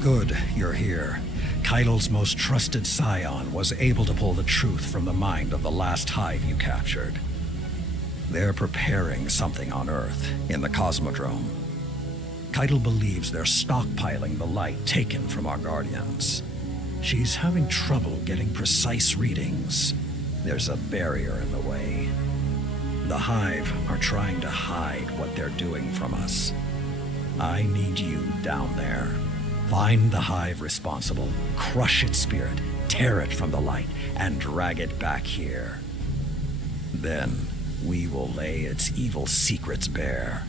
Good, you're here. Keidel's most trusted scion was able to pull the truth from the mind of the last Hive you captured. They're preparing something on Earth, in the Cosmodrome. Keidel believes they're stockpiling the light taken from our Guardians. She's having trouble getting precise readings. There's a barrier in the way. The Hive are trying to hide what they're doing from us. I need you down there. Find the Hive responsible, crush its spirit, tear it from the light, and drag it back here. Then, we will lay its evil secrets bare.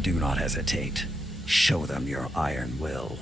Do not hesitate. Show them your iron will.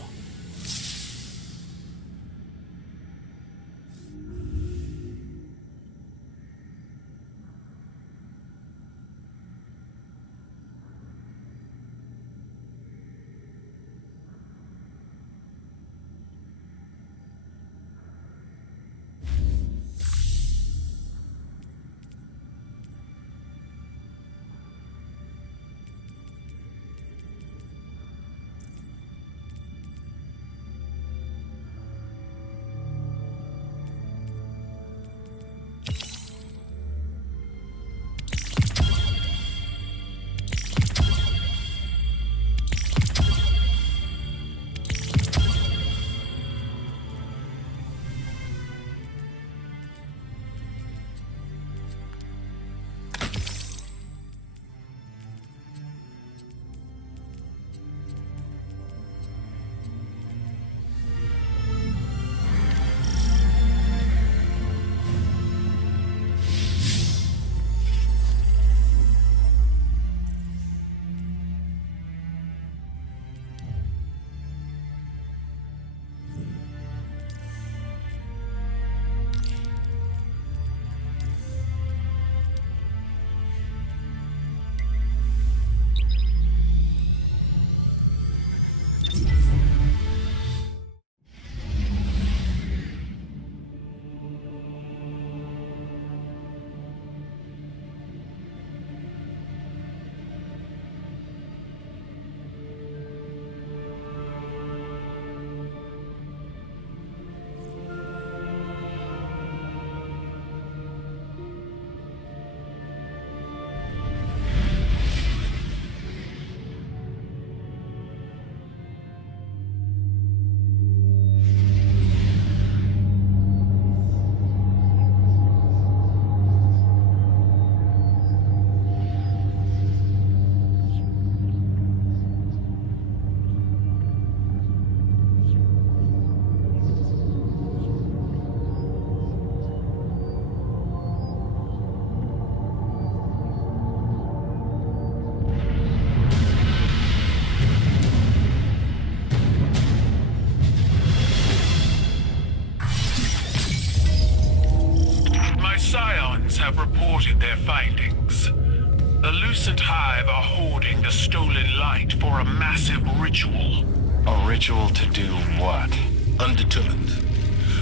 Have reported their findings. The Lucent Hive are hoarding the stolen light for a massive ritual. A ritual to do what? Undetermined.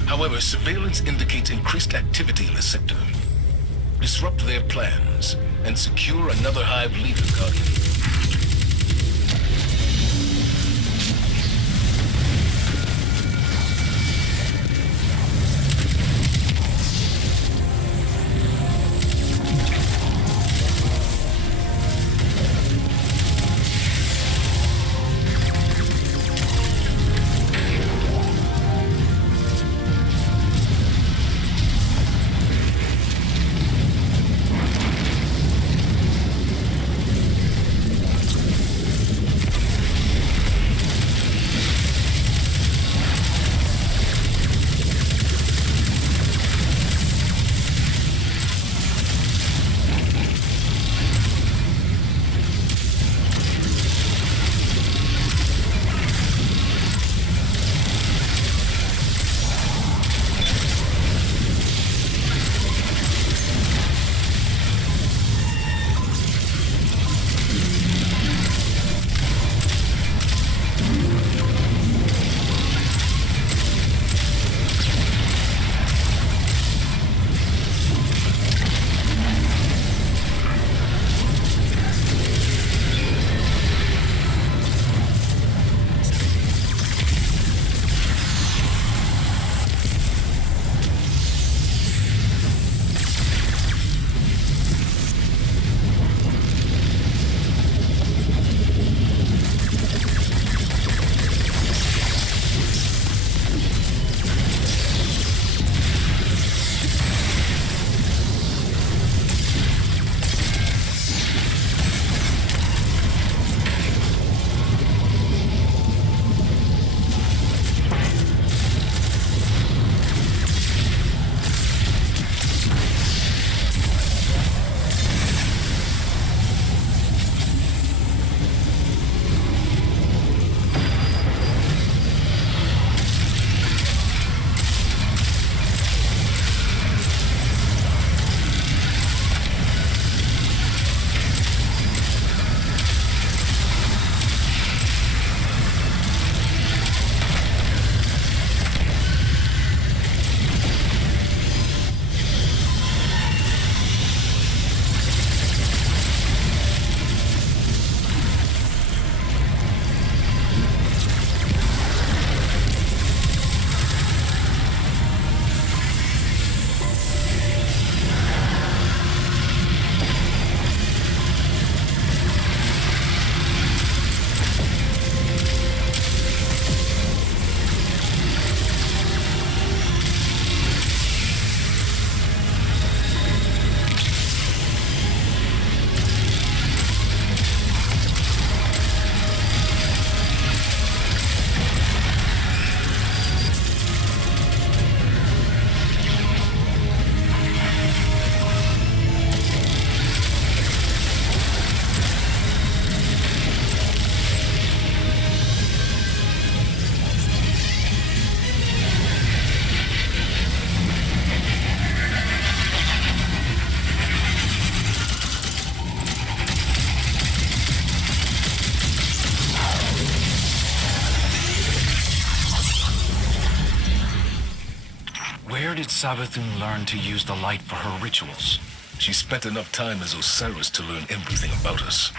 However, surveillance indicates increased activity in the sector. Disrupt their plans and secure another Hive leader, Guardian. did Savathun learn to use the light for her rituals? She spent enough time as Osiris to learn everything about us.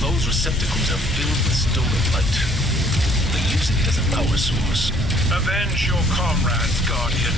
Those receptacles are filled with stolen light. They use it as a power source. Avenge your comrades, Guardian.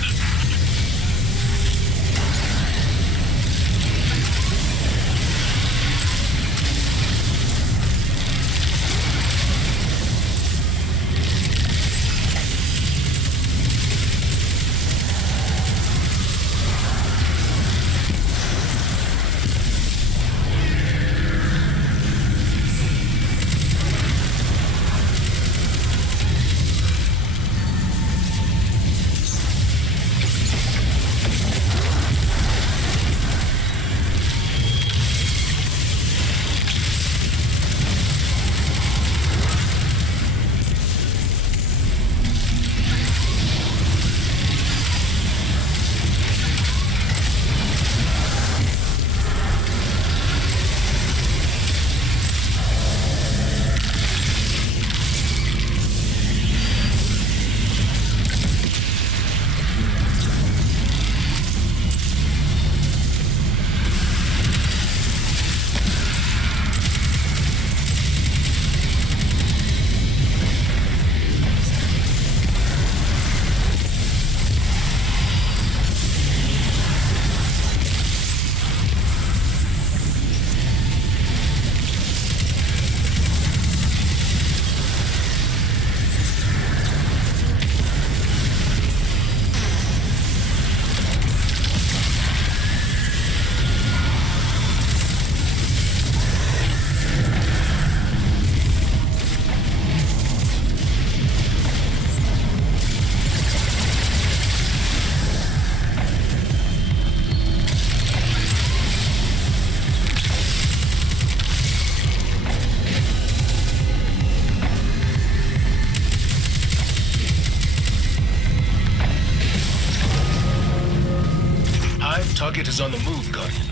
Target is on the move, Guardian.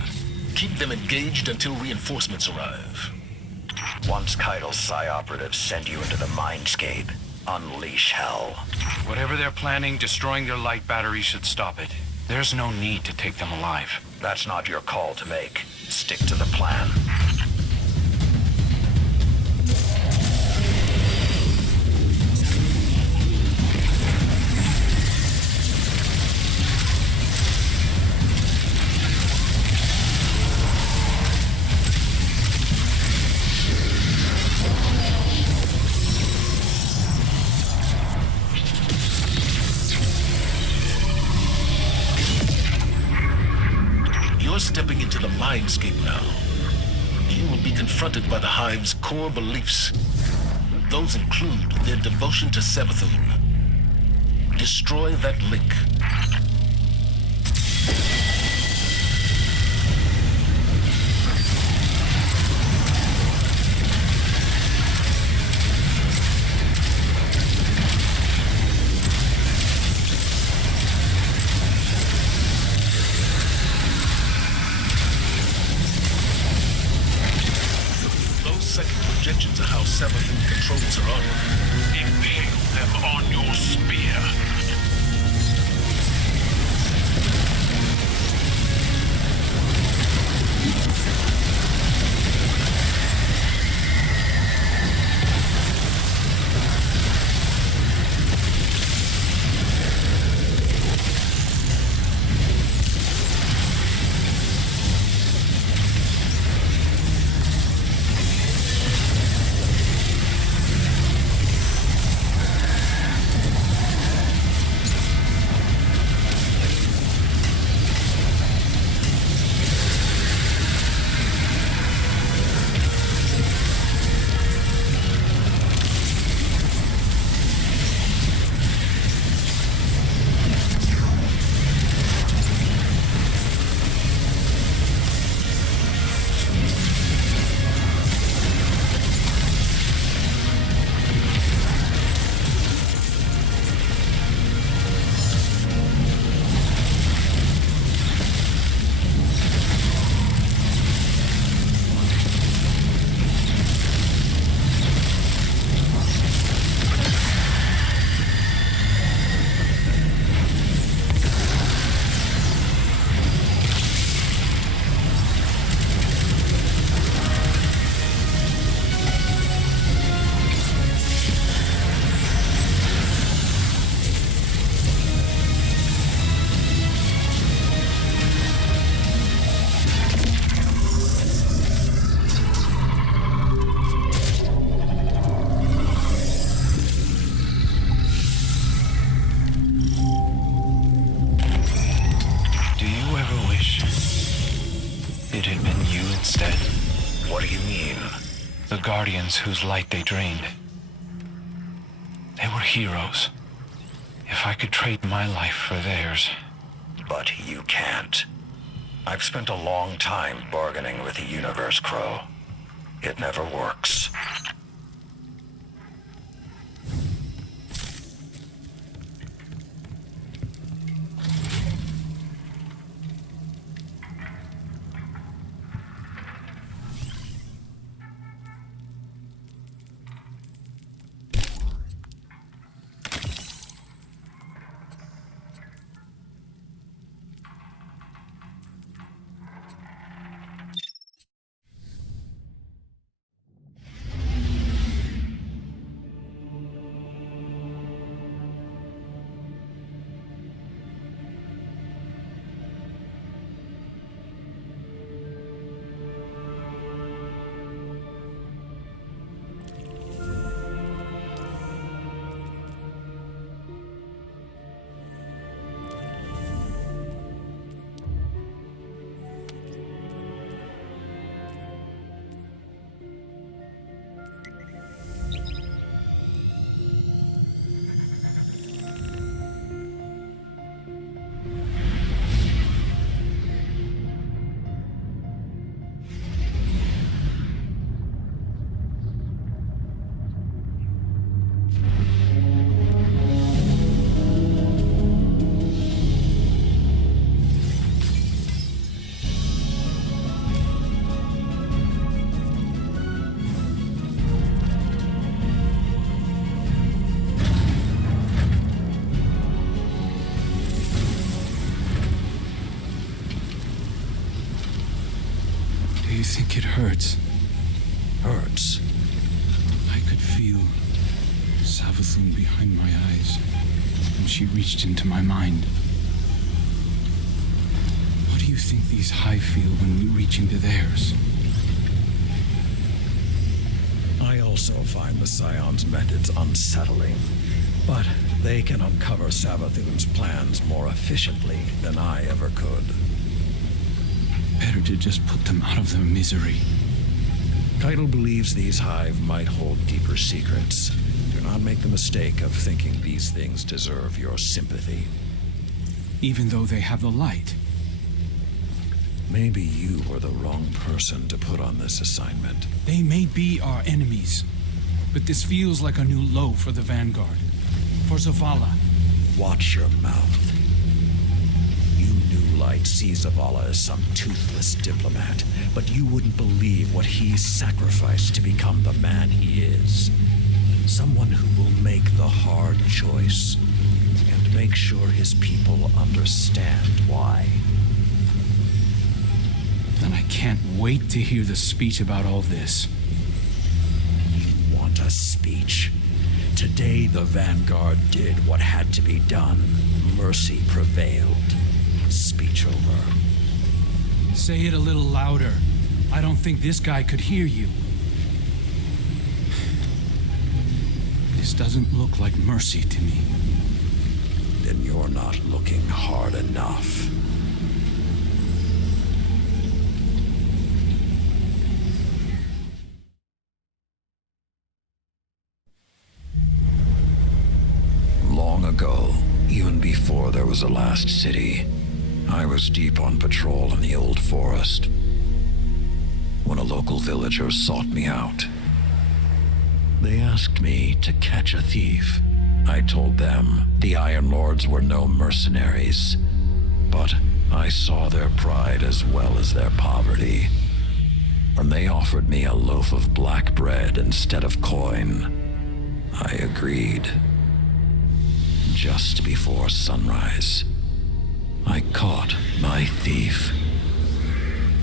Keep them engaged until reinforcements arrive. Once Keitel's Psi operatives send you into the mindscape, unleash hell. Whatever they're planning, destroying their light battery should stop it. There's no need to take them alive. That's not your call to make. Stick to the plan. You're stepping into the mindscape now. You will be confronted by the Hive's core beliefs. Those include their devotion to Savathun. Destroy that link. Projections of how Savathun controls her own. Impale them on your spear. guardians whose light they drained. They were heroes. If I could trade my life for theirs. But you can't. I've spent a long time bargaining with the universe, Crow. It never works. Do you think it hurts? Hurts? I could feel Savathun behind my eyes when she reached into my mind. What do you think these Hive feel when we reach into theirs? I also find the Scion's methods unsettling, but they can uncover Savathun's plans more efficiently than I ever could. Better to just put them out of their misery. Keitel believes these Hive might hold deeper secrets. Do not make the mistake of thinking these things deserve your sympathy. Even though they have the light. Maybe you were the wrong person to put on this assignment. They may be our enemies, but this feels like a new low for the Vanguard. For Zavala. Watch your mouth. You New Light see Zavala as some toothless diplomat, but you wouldn't believe what he sacrificed to become the man he is. Someone who will make the hard choice and make sure his people understand why. Then I can't wait to hear the speech about all this. You want a speech? Today the Vanguard did what had to be done. Mercy prevailed. Speech over. Say it a little louder. I don't think this guy could hear you. This doesn't look like mercy to me. Then you're not looking hard enough. Long ago, even before there was a last city, I was deep on patrol in the old forest when a local villager sought me out. They asked me to catch a thief. I told them the Iron Lords were no mercenaries, but I saw their pride as well as their poverty. When they offered me a loaf of black bread instead of coin, I agreed. Just before sunrise, I caught my thief.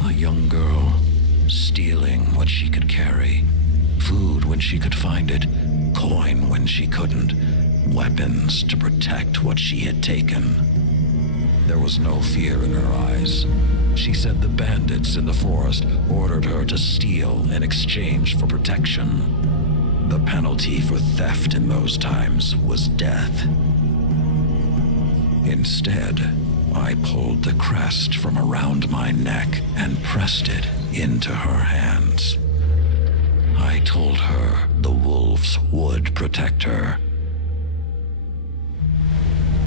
A young girl, stealing what she could carry. Food when she could find it, coin when she couldn't, weapons to protect what she had taken. There was no fear in her eyes. She said the bandits in the forest ordered her to steal in exchange for protection. The penalty for theft in those times was death. Instead, I pulled the crest from around my neck and pressed it into her hands. I told her the wolves would protect her.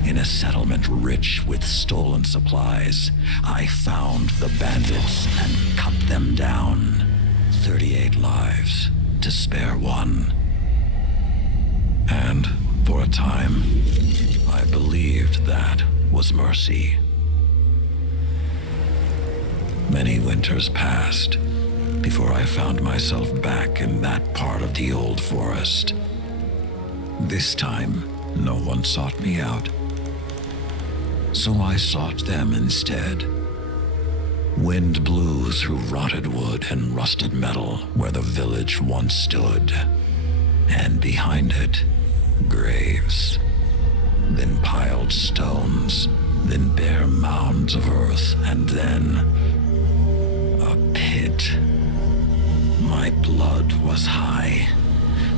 In a settlement rich with stolen supplies, I found the bandits and cut them down. 38 lives to spare one. And for a time, I believed that was mercy. Many winters passed before I found myself back in that part of the old forest. This time, no one sought me out. So I sought them instead. Wind blew through rotted wood and rusted metal where the village once stood. And behind it, graves. Then piled stones, then bare mounds of earth, and then a pit. My blood was high.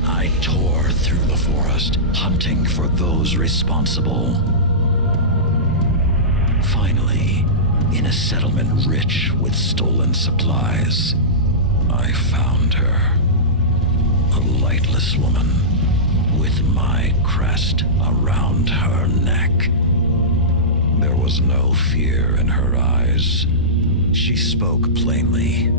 I tore through the forest, hunting for those responsible. Finally, in a settlement rich with stolen supplies, I found her. A lightless woman with my crest around her neck. There was no fear in her eyes. She spoke plainly.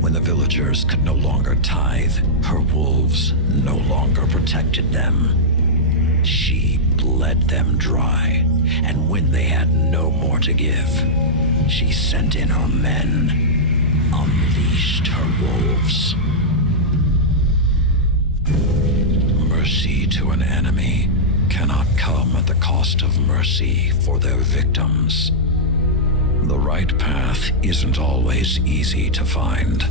When the villagers could no longer tithe, her wolves no longer protected them. She bled them dry, and when they had no more to give, she sent in her men, unleashed her wolves. Mercy to an enemy cannot come at the cost of mercy for their victims. The right path isn't always easy to find.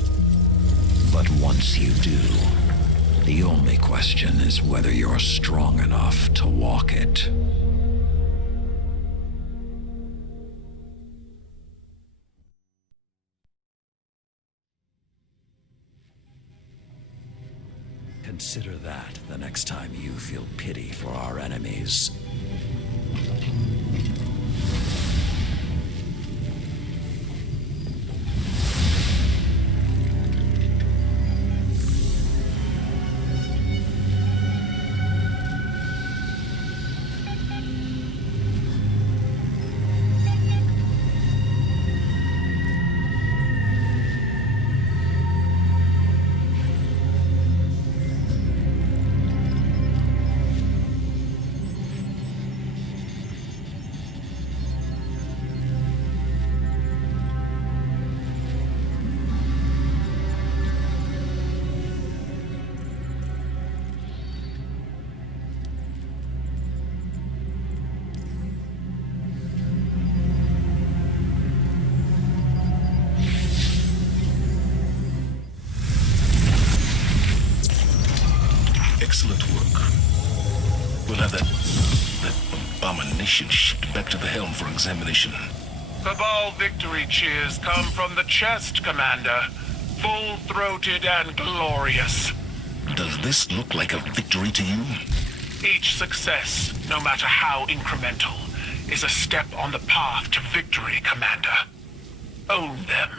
But once you do, the only question is whether you're strong enough to walk it. Consider that the next time you feel pity for our enemies. Excellent work. We'll have that abomination shipped back to the helm for examination. Cabal victory cheers come from the chest, Commander. Full-throated and glorious. Does this look like a victory to you? Each success, no matter how incremental, is a step on the path to victory, Commander. Own them.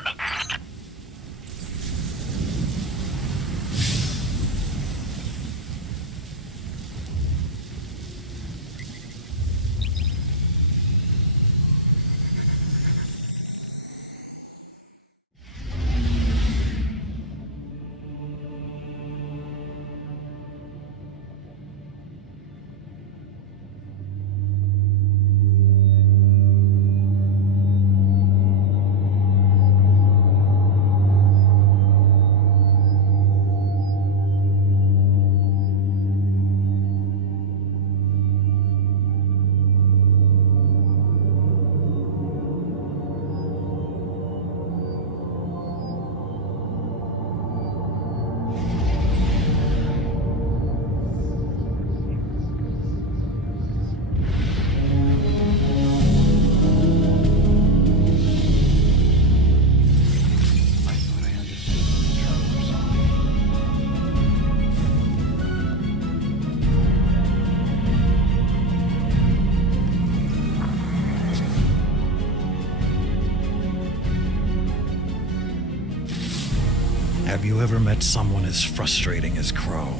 Have you ever met someone as frustrating as Crow?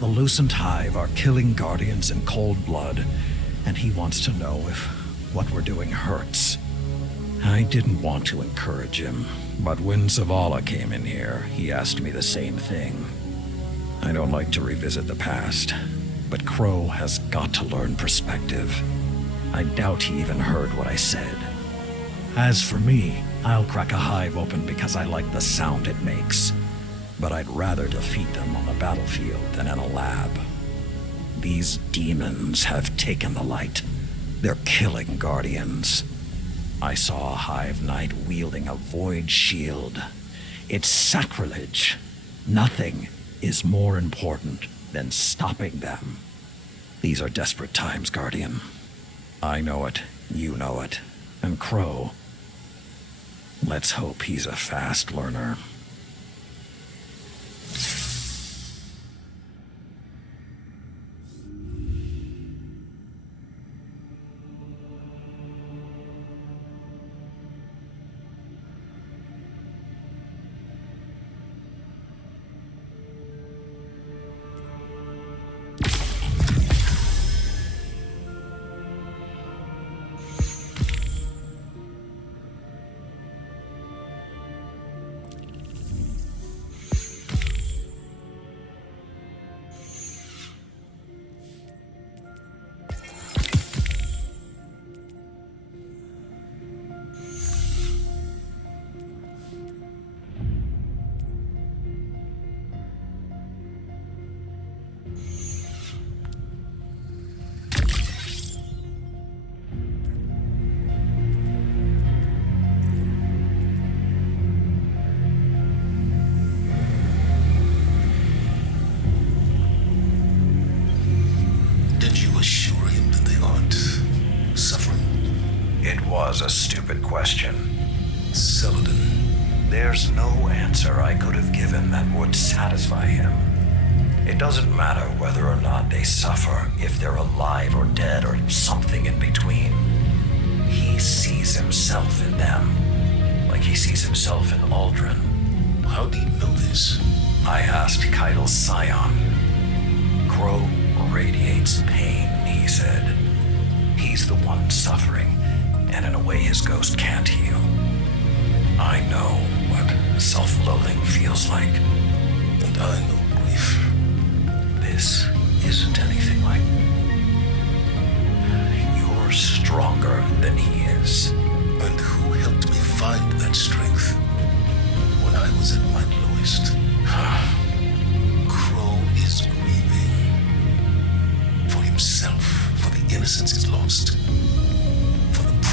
The Lucent Hive are killing Guardians in cold blood, and he wants to know if what we're doing hurts. I didn't want to encourage him, but when Zavala came in here, he asked me the same thing. I don't like to revisit the past, but Crow has got to learn perspective. I doubt he even heard what I said. As for me, I'll crack a hive open because I like the sound it makes, but I'd rather defeat them on the battlefield than in a lab. These demons have taken the light. They're killing Guardians. I saw a Hive Knight wielding a void shield. It's sacrilege. Nothing is more important than stopping them. These are desperate times, Guardian. I know it, you know it, and Crow. Let's hope he's a fast learner. A stupid question. Saladin. There's no answer I could have given that would satisfy him. It doesn't matter whether or not they suffer, if they're alive or dead or something in between. He sees himself in them, like he sees himself in Aldrin. How do you know this? I asked Keidel's scion. Crow radiates pain, he said. He's the one suffering, and in a way his ghost can't heal. I know what self-loathing feels like. And I know grief. This isn't anything like... You're stronger than he is. And who helped me find that strength when I was at my lowest? Crow is grieving for himself, for the innocence he's lost.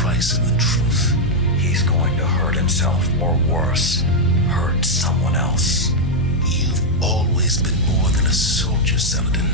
Price of the truth. He's going to hurt himself, or worse, hurt someone else. You've always been more than a soldier, Saladin.